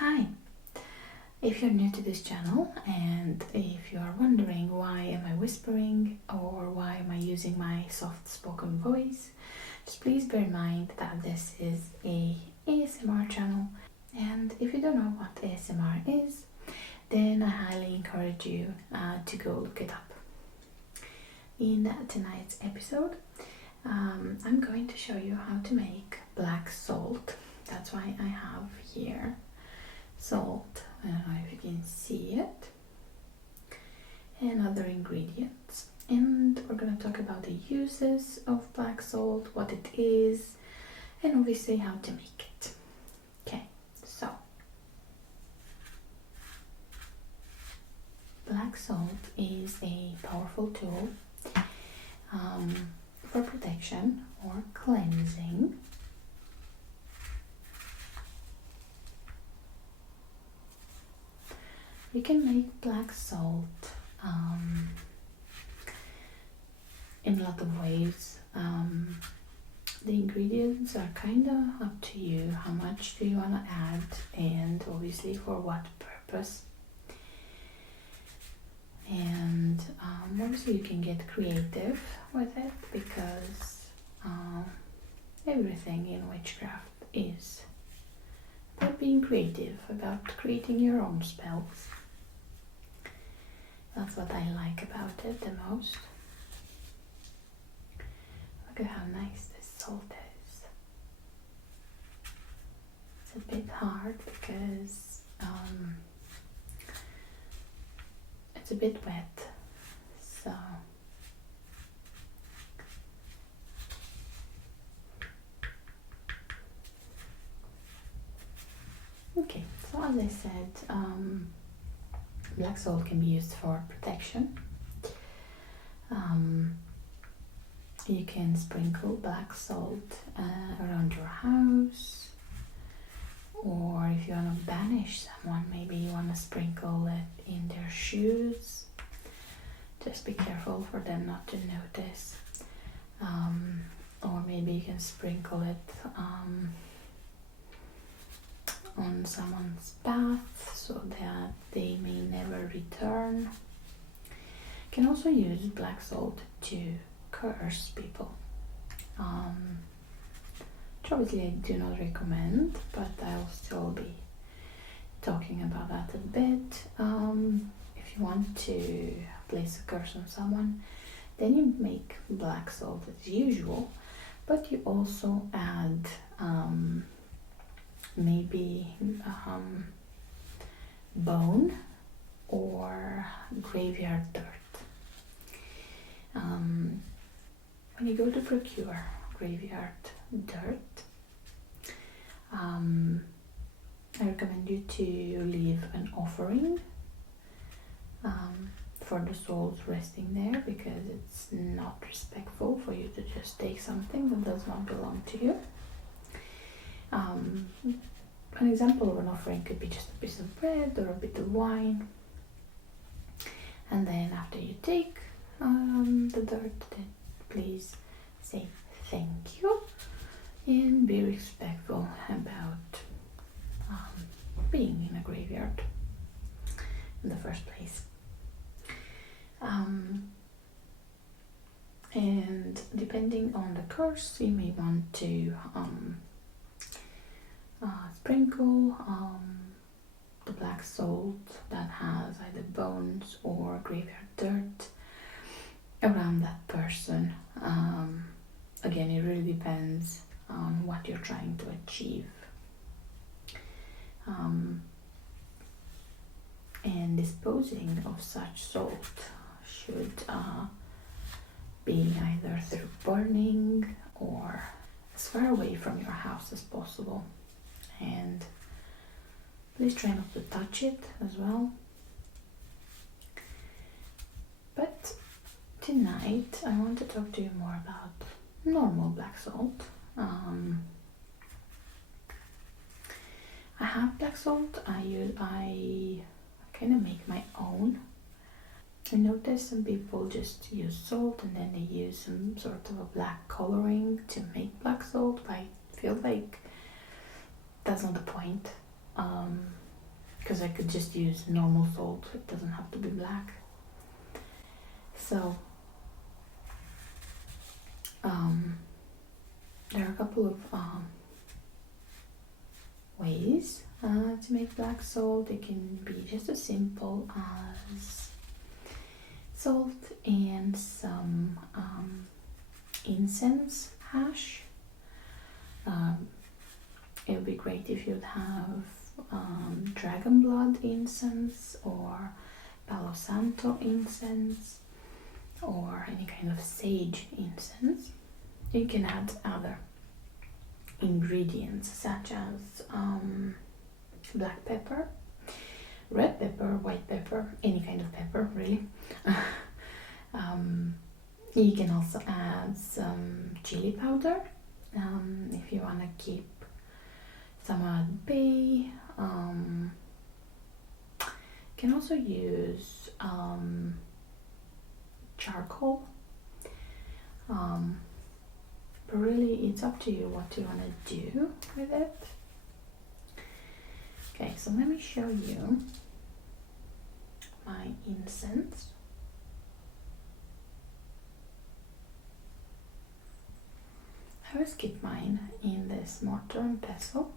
Hi! If you're new to this channel and if you are wondering why am I whispering or why am I using my soft-spoken voice, just please bear in mind that this is a ASMR channel, and if you don't know what ASMR is, then I highly encourage you to go look it up. In tonight's episode, I'm going to show you how to make black salt. That's why I have here salt. I don't know if you can see it, and other ingredients. And we're going to talk about the uses of black salt, what it is, and obviously how to make it. Okay, so black salt is a powerful tool for protection or cleansing. You can make black salt in a lot of ways. The ingredients are kind of up to you. How much do you want to add, and obviously for what purpose. And obviously you can get creative with it, because everything in witchcraft is about being creative, about creating your own spells. That's what I like about it the most. Look at how nice this salt is. It's a bit hard because it's a bit wet, so okay. So as I said, black salt can be used for protection. You can sprinkle black salt around your house, or if you want to banish someone, maybe you want to sprinkle it in their shoes. Just be careful for them not to notice. Or maybe you can sprinkle it on someone's bath so that they may never return. You can also use black salt to curse people, which obviously I do not recommend, but I'll still be talking about that a bit. If you want to place a curse on someone, then you make black salt as usual, but you also add maybe bone or graveyard dirt. When you go to procure graveyard dirt, I recommend you to leave an offering for the souls resting there, because it's not respectful for you to just take something that does not belong to you. An example of an offering could be just a piece of bread or a bit of wine, and then after you take the dirt, then please say thank you and be respectful about being in a graveyard in the first place. And depending on the curse, you may want to sprinkle the black salt that has either bones or graveyard dirt around that person. Again, it really depends on what you're trying to achieve. And disposing of such salt should be either through burning or as far away from your house as possible. And please try not to touch it as well. But tonight I want to talk to you more about normal black salt. I have black salt. I kind of make my own. I notice some people just use salt and then they use some sort of a black coloring to make black salt, but I feel like that's not the point. because I could just use normal salt, it doesn't have to be black. So there are a couple of ways to make black salt. It can be just as simple as salt and some incense ash. It would be great if you'd have dragon blood incense or Palo Santo incense or any kind of sage incense. You can add other ingredients such as black pepper, red pepper, white pepper, any kind of pepper really. You can also add some chili powder if you want to keep some at bay. You can also use charcoal, but really it's up to you what you want to do with it. Okay, so let me show you my incense. I always keep mine in this mortar and pestle.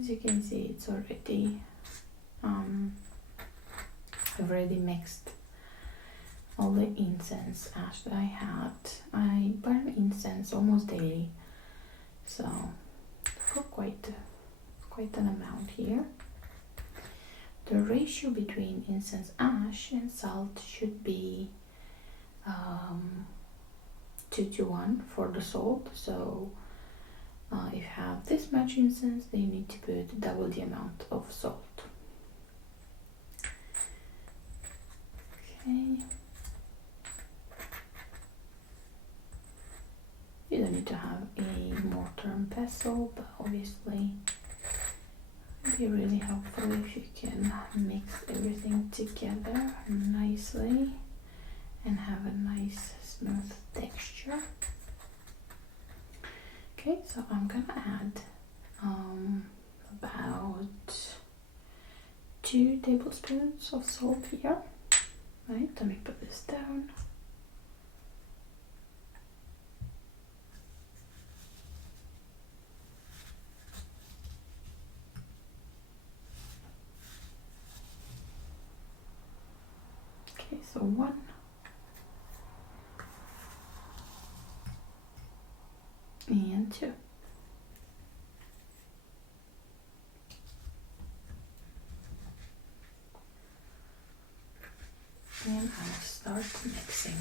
As you can see, it's already I've already mixed all the incense ash that I had. I burn incense almost daily, so I've got quite an amount here. The ratio between incense ash and salt should be 2:1 for the salt. So if you have this much incense, then you need to put double the amount of salt. Okay. You don't need to have a mortar and pestle, but obviously it'd be really helpful if you can mix everything together nicely and have a nice smooth texture. Okay, so I'm gonna add about 2 tablespoons of salt here. Right, let me put this down. Okay, so 1. And 2. And I'll start mixing.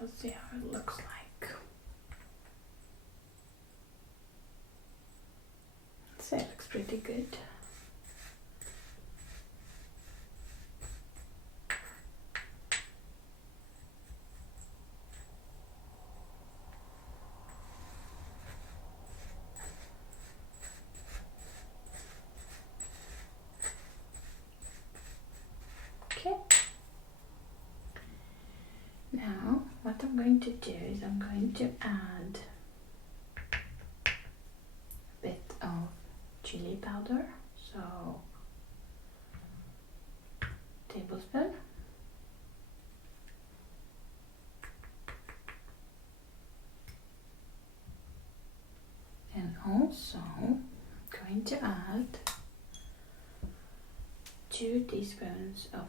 Let's see how it looks like. I'd say it looks pretty good. Okay. Now, what I'm going to do is I'm going to add a bit of chili powder, so tablespoon, and also going to add 2 teaspoons of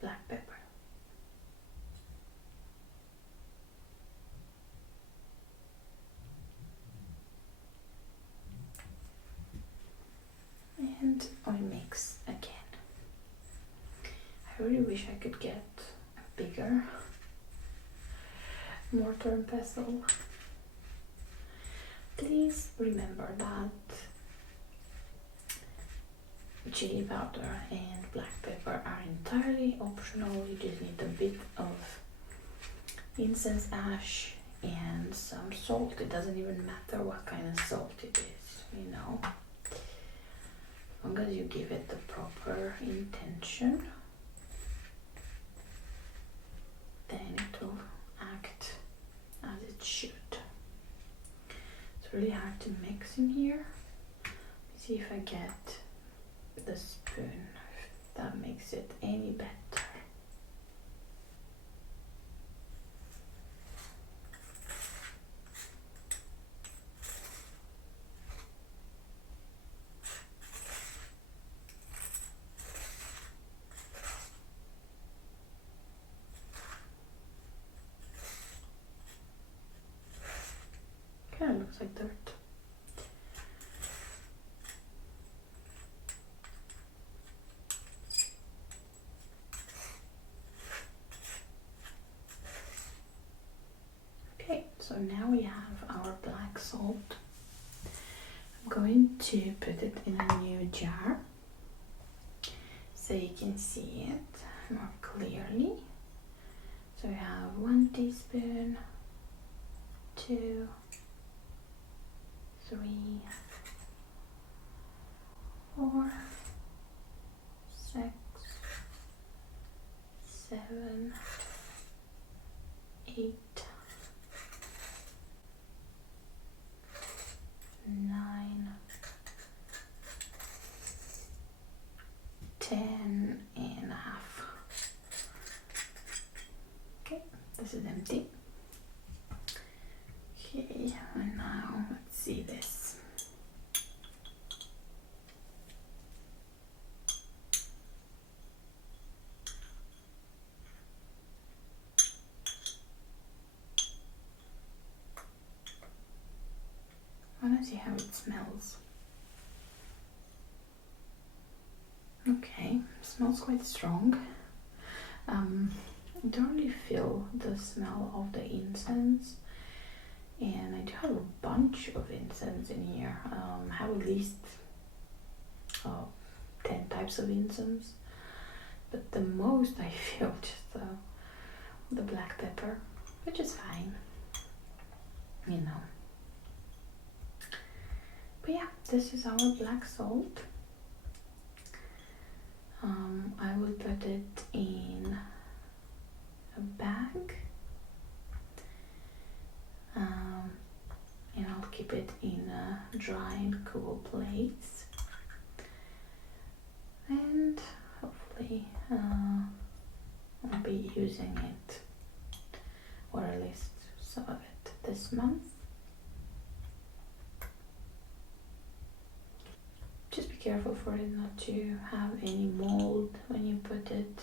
black pepper. And I mix again. I really wish I could get a bigger mortar and pestle. Please remember that chili powder and black pepper are entirely optional. You just need a bit of incense ash and some salt. It doesn't even matter what kind of salt it is, you know, as long as you give it the proper intention, then it will act as it should. It's really hard to mix in here. See if I get the spoon, if that makes it any better. Kind of looks like dirt. Okay, so now we have our black salt. I'm going to put it in a new jar so you can see it more clearly. So we have 1 teaspoon, 2, 3, 4, 6, 7, 8, 9, 10 and a half. Okay, this is empty. Okay, and now let's see this. I want to see how it smells. Okay, smells quite strong. I don't really feel the smell of the incense, and I do have a bunch of incense in here. I have at least 10 types of incense, but the most I feel just the black pepper, which is fine, you know. But yeah, this is our black salt. I will put it in a bag, and I'll keep it in a dry and cool place, and hopefully I'll be using it, or at least some of it, this month. Just be careful for it not to have any mold when you put it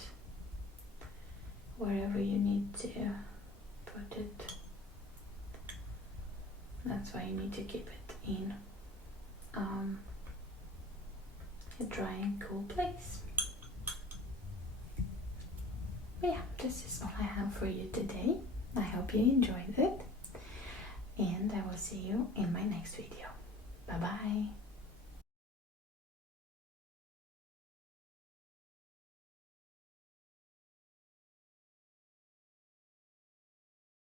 wherever you need to put it. That's why you need to keep it in a dry and cool place. But yeah, this is all I have for you today. I hope you enjoyed it, and I will see you in my next video. Bye bye.